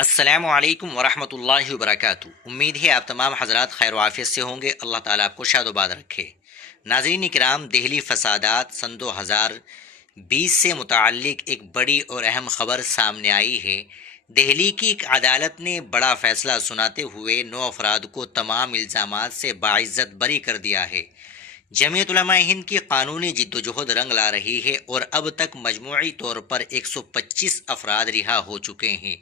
السلام علیکم ورحمۃ اللہ وبرکاتہ۔ امید ہے آپ تمام حضرات خیر و عافیت سے ہوں گے۔ اللہ تعالیٰ آپ کو شاد و باد رکھے۔ ناظرین کرام، دہلی فسادات سن 2020 سے متعلق ایک بڑی اور اہم خبر سامنے آئی ہے۔ دہلی کی ایک عدالت نے بڑا فیصلہ سناتے ہوئے 9 افراد کو تمام الزامات سے باعزت بری کر دیا ہے۔ جمعیت علماء ہند کی قانونی جدوجہد رنگ لا رہی ہے اور اب تک مجموعی طور پر 125 افراد رہا ہو چکے ہیں۔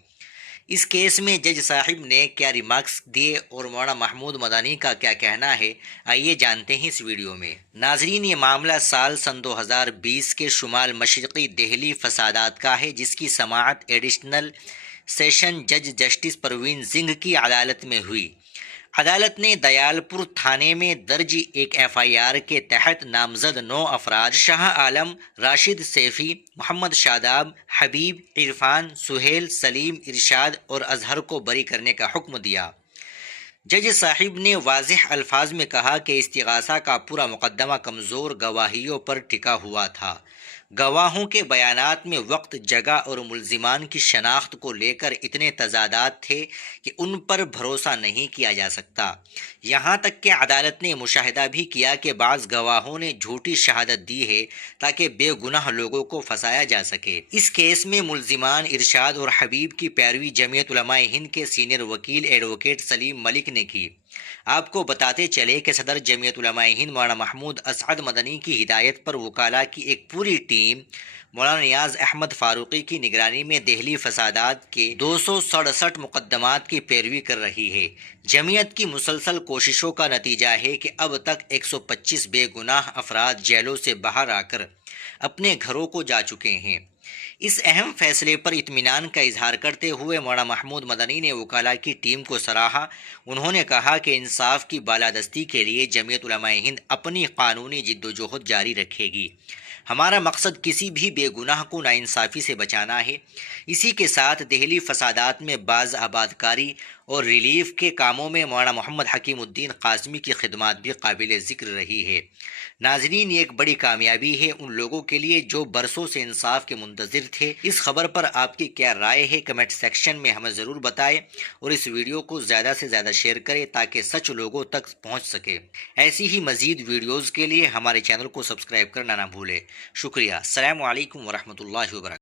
اس کیس میں جج صاحب نے کیا ریمارکس دیے اور مولانا محمود مدنی کا کیا کہنا ہے، آئیے جانتے ہیں اس ویڈیو میں۔ ناظرین، یہ معاملہ سن 2020 کے شمال مشرقی دہلی فسادات کا ہے، جس کی سماعت ایڈیشنل سیشن جج جسٹس پروین سنگھ کی عدالت میں ہوئی۔ عدالت نے دیال پور تھانے میں درج ایک FIR کے تحت نامزد 9 افراد شاہ عالم، راشد سیفی، محمد شاداب، حبیب، عرفان، سہیل، سلیم، ارشاد اور اظہر کو بری کرنے کا حکم دیا۔ جج صاحب نے واضح الفاظ میں کہا کہ استغاثہ کا پورا مقدمہ کمزور گواہیوں پر ٹکا ہوا تھا۔ گواہوں کے بیانات میں وقت، جگہ اور ملزمان کی شناخت کو لے کر اتنے تضادات تھے کہ ان پر بھروسہ نہیں کیا جا سکتا۔ یہاں تک کہ عدالت نے مشاہدہ بھی کیا کہ بعض گواہوں نے جھوٹی شہادت دی ہے تاکہ بے گناہ لوگوں کو پھنسایا جا سکے۔ اس کیس میں ملزمان ارشاد اور حبیب کی پیروی جمعیت علماء ہند کے سینئر وکیل ایڈوکیٹ سلیم ملک نے کی۔ آپ کو بتاتے چلے کہ صدر جمعیت علماء ہند مولانا محمود اسعد مدنی کی ہدایت پر وکلاء کی ایک پوری ٹیم مولانا نیاز احمد فاروقی کی نگرانی میں دہلی فسادات کے 267 مقدمات کی پیروی کر رہی ہے۔ جمعیت کی مسلسل کوششوں کا نتیجہ ہے کہ اب تک 125 بے گناہ افراد جیلوں سے باہر آ کر اپنے گھروں کو جا چکے ہیں۔ اس اہم فیصلے پر اطمینان کا اظہار کرتے ہوئے مولانا محمود مدنی نے وکلاء کی ٹیم کو سراہا۔ انہوں نے کہا کہ انصاف کی بالادستی کے لیے جمعیت علماء ہند اپنی قانونی جدوجہد جاری رکھے گی۔ ہمارا مقصد کسی بھی بے گناہ کو ناانصافی سے بچانا ہے۔ اسی کے ساتھ دہلی فسادات میں باز آبادکاری اور ریلیف کے کاموں میں مولانا محمد حکیم الدین قاسمی کی خدمات بھی قابل ذکر رہی ہے۔ ناظرین، یہ ایک بڑی کامیابی ہے ان لوگوں کے لیے جو برسوں سے انصاف کے منتظر تھے۔ اس خبر پر آپ کی کیا رائے ہے، کمنٹ سیکشن میں ہمیں ضرور بتائیں اور اس ویڈیو کو زیادہ سے زیادہ شیئر کریں تاکہ سچ لوگوں تک پہنچ سکے۔ ایسی ہی مزید ویڈیوز کے لیے ہمارے چینل کو سبسکرائب کرنا نہ بھولیں۔ شکریہ۔ السلام علیکم ورحمۃ اللہ وبرکاتہ۔